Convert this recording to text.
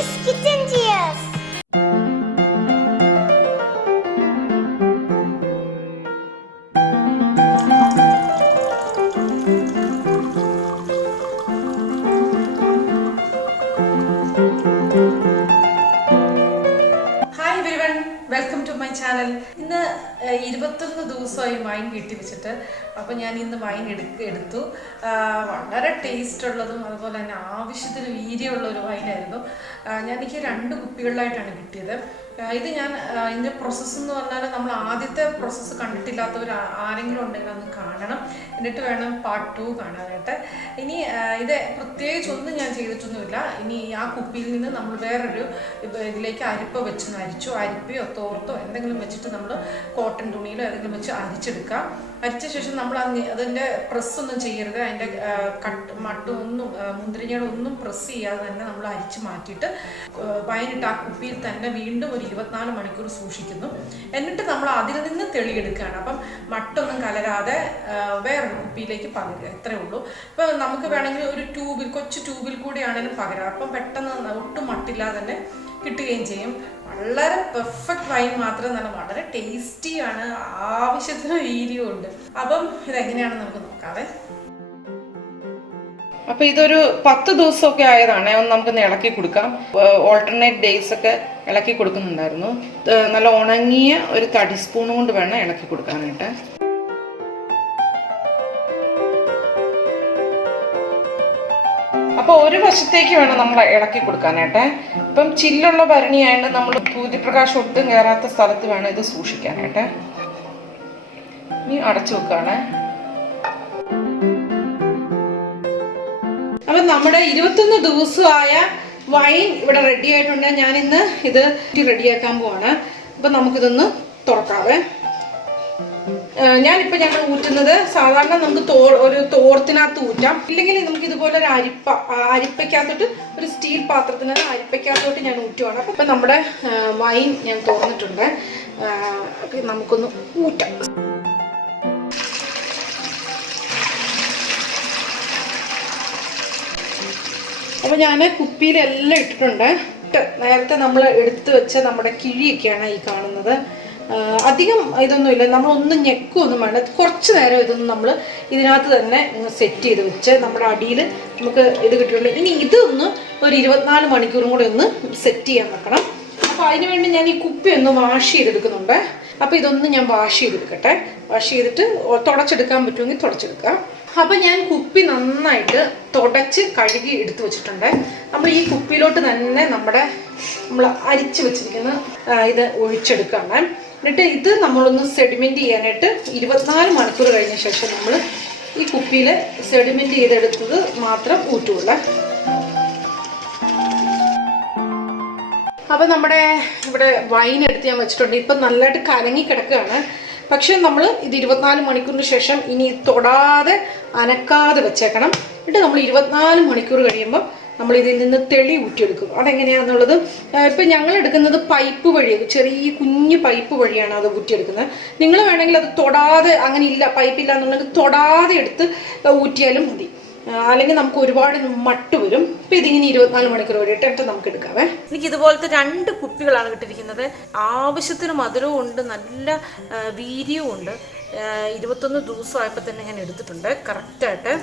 Amy's Kitchen Cheers. Welcome to my channel. ഇന്ന് 21 ദിവസമായി wine വീട്ടിൽ വെച്ചിട്ട്. അപ്പോൾ ഞാൻ ഇന്ന് വൈൻ എടുത്തു. വളരെ ടേസ്റ്റ് ഉള്ളതും അതുപോലെ തന്നെ ആവശ്യത്തിന് വീര്യമുള്ള ഒരു വൈനായിരുന്നു. എനിക്ക് 2 കുപ്പികളിലായിട്ടാണ് കിട്ടിയത്. ഇത് ഞാൻ ഇതിൻ്റെ പ്രോസസ്സ് എന്ന് പറഞ്ഞാൽ നമ്മൾ ആദ്യത്തെ പ്രോസസ്സ് കണ്ടിട്ടില്ലാത്തവർ ആരെങ്കിലും ഉണ്ടെങ്കിൽ ഒന്ന് കാണണം, എന്നിട്ട് വേണം പാർട്ട് 2 കാണാനായിട്ട്. ഇനി ഇത് പ്രത്യേകിച്ച് ഒന്നും ഞാൻ ചെയ്തിട്ടൊന്നുമില്ല. ഇനി ആ കുപ്പിയിൽ നിന്ന് നമ്മൾ വേറൊരു ഇതിലേക്ക് അരിപ്പ വെച്ച് അരിച്ചു, അരിപ്പയോ തോർത്തോ എന്തെങ്കിലും വെച്ചിട്ട് നമ്മൾ കോട്ടൺ തുണിയിലോ ഏതെങ്കിലും വെച്ച് അരിച്ചെടുക്കാം. അരിച്ച ശേഷം നമ്മൾ അതിൻ്റെ പ്രസ്സൊന്നും ചെയ്യരുത്. അതിൻ്റെ മട്ടും ഒന്നും മുന്തിരിങ്ങയുടെ ഒന്നും പ്രസ് ചെയ്യാതെ തന്നെ നമ്മൾ അരിച്ച് മാറ്റിയിട്ട് വൈനിട്ട് ആ കുപ്പിയിൽ തന്നെ വീണ്ടും ഒരു 24 മണിക്കൂർ സൂക്ഷിക്കുന്നു. എന്നിട്ട് നമ്മൾ അതിൽ നിന്ന് തെളിയെടുക്കുകയാണ്. അപ്പം മട്ടൊന്നും കലരാതെ വേറൊരു കുപ്പിയിലേക്ക് പകരുക, ഇത്രയേ ഉള്ളൂ. ഇപ്പം നമുക്ക് വേണമെങ്കിൽ ഒരു കൊച്ചു ട്യൂബിൽ കൂടിയാണെങ്കിലും പകരാം. അപ്പം പെട്ടെന്ന് ഒട്ടും മട്ടില്ലാതെ തന്നെ കിട്ടുകയും ചെയ്യും. വളരെ പെർഫെക്റ്റ് വൈൻ മാത്രമല്ല, വളരെ ടേസ്റ്റിയാണ്, ആവശ്യത്തിന് വീര്യവും ഉണ്ട്. അപ്പം ഇതെങ്ങനെയാണെന്ന് നമുക്ക് നോക്കാവേ. അപ്പൊ ഇതൊരു 10 ദിവസമൊക്കെ ആയതാണ്. ഒന്ന് നമുക്കൊന്ന് ഇളക്കി കൊടുക്കാം. ഓൾട്ടർനേറ്റ് ഡേയ്സ് ഒക്കെ ഇളക്കി കൊടുക്കുന്നുണ്ടായിരുന്നു. നല്ല ഉണങ്ങിയ ഒരു തടി സ്പൂൺ കൊണ്ട് വേണം ഇളക്കി കൊടുക്കാനായിട്ട്. അപ്പോൾ ഒരു വശത്തേക്ക് വേണം നമ്മൾ ഇളക്കി കൊടുക്കാനായിട്ട്. ഇപ്പം ചില്ലുള്ള ഭരണിയായിട്ട് നമ്മൾ സൂര്യപ്രകാശം ഒട്ടും കയറാത്ത സ്ഥലത്ത് വേണം ഇത് സൂക്ഷിക്കാനായിട്ട്. ഇനി അടച്ചു വെക്കാണ്. അപ്പം നമ്മുടെ 21 ദിവസമായ വൈൻ ഇവിടെ റെഡി ആയിട്ടുണ്ട്. ഞാനിന്ന് ഇത് റെഡിയാക്കാൻ പോവാണ്. അപ്പം നമുക്കിതൊന്ന് തുറക്കാവേ. ഞങ്ങൾ ഊറ്റുന്നത് സാധാരണ നമുക്ക് ഒരു തോർത്തിനകത്ത് ഊറ്റാം, ഇല്ലെങ്കിൽ നമുക്ക് ഇതുപോലെ ഒരു അരിപ്പയ്ക്കകത്തോട്ട് ഒരു സ്റ്റീൽ പാത്രത്തിന് അരിപ്പയ്ക്കകത്തോട്ട് ഞാൻ ഊറ്റുവാണ്. അപ്പം നമ്മുടെ വൈൻ ഞാൻ തുറന്നിട്ടുണ്ട്. നമുക്കൊന്ന് ഊറ്റാം. അപ്പോൾ ഞാൻ കുപ്പിയിലെല്ലാം ഇട്ടിട്ടുണ്ട്. നേരത്തെ നമ്മൾ എടുത്തു വെച്ച നമ്മുടെ കിഴിയൊക്കെയാണ് ഈ കാണുന്നത്. അധികം ഇതൊന്നുമില്ല, നമ്മളൊന്നും ഞെക്കൊന്നും വേണ്ട. കുറച്ച് നേരം ഇതൊന്നും നമ്മൾ ഇതിനകത്ത് തന്നെ സെറ്റ് ചെയ്ത് വെച്ച് നമ്മുടെ അടിയിൽ നമുക്ക് ഇത് കിട്ടിയിട്ടുണ്ട്. ഇനി ഇതൊന്ന് ഒരു 24 മണിക്കൂറും കൂടെ ഒന്ന് സെറ്റ് ചെയ്യാൻ വെക്കണം. അപ്പോൾ അതിനുവേണ്ടി ഞാൻ ഈ കുപ്പി ഒന്ന് വാഷ് ചെയ്തെടുക്കുന്നുണ്ട്. അപ്പോൾ ഇതൊന്ന് ഞാൻ വാഷ് ചെയ്തെടുക്കട്ടെ. വാഷ് ചെയ്തിട്ട് തുടച്ചെടുക്കാൻ പറ്റുമെങ്കിൽ തുടച്ചെടുക്കാം. അപ്പം ഞാൻ കുപ്പി നന്നായിട്ട് തുടച്ച് കഴുകി എടുത്തു വെച്ചിട്ടുണ്ട്. നമ്മൾ ഈ കുപ്പിയിലോട്ട് തന്നെ നമ്മൾ അരിച്ച് വെച്ചിരിക്കുന്ന ഇത് ഒഴിച്ചെടുക്കുകയാണ്. എന്നിട്ട് ഇത് നമ്മളൊന്ന് സെഡിമെൻറ്റ് ചെയ്യാനായിട്ട് 24 മണിക്കൂർ കഴിഞ്ഞ ശേഷം നമ്മൾ ഈ കുപ്പിയിൽ സെഡിമെൻറ്റ് ചെയ്തെടുത്തത് മാത്രം ഊറ്റുള്ളൂ. അപ്പം നമ്മുടെ ഇവിടെ വൈൻ എടുത്ത് ഞാൻ വെച്ചിട്ടുണ്ട്. ഇപ്പം നല്ലതായിട്ട് കലങ്ങി കിടക്കുകയാണ്. പക്ഷെ നമ്മൾ ഇത് 24 മണിക്കൂറിന് ശേഷം ഇനി തൊടാതെ അനക്കാതെ വെച്ചേക്കണം. എന്നിട്ട് നമ്മൾ 24 മണിക്കൂർ കഴിയുമ്പോൾ നമ്മൾ ഇതിൽ നിന്ന് തെളി ഊറ്റിയെടുക്കും. അതെങ്ങനെയാണെന്നുള്ളത് ഇപ്പം ഞങ്ങൾ എടുക്കുന്നത് പൈപ്പ് വഴി, ചെറിയ കുഞ്ഞു പൈപ്പ് വഴിയാണ് അത് ഊറ്റിയെടുക്കുന്നത്. നിങ്ങൾ വേണമെങ്കിൽ അത് തൊടാതെ, അങ്ങനെ ഇല്ല പൈപ്പില്ല എന്നുണ്ടെങ്കിൽ തൊടാതെ എടുത്ത് ഊറ്റിയാലും മതി. അല്ലെങ്കിൽ നമുക്ക് ഒരുപാട് മട്ട് വരും. ഇപ്പം ഇതിങ്ങനെ 24 മണിക്കൂർ വരെയിട്ട് നമുക്ക് എടുക്കാവേ. എനിക്ക് ഇതുപോലത്തെ 2 കുപ്പികളാണ് കിട്ടിയിരിക്കുന്നത്. ആവശ്യത്തിന് മധുരവും ഉണ്ട്, നല്ല വീര്യവും ഉണ്ട്. 21 ദിവസമായപ്പോൾ തന്നെ ഞാൻ എടുത്തിട്ടുണ്ട് കറക്റ്റായിട്ട്.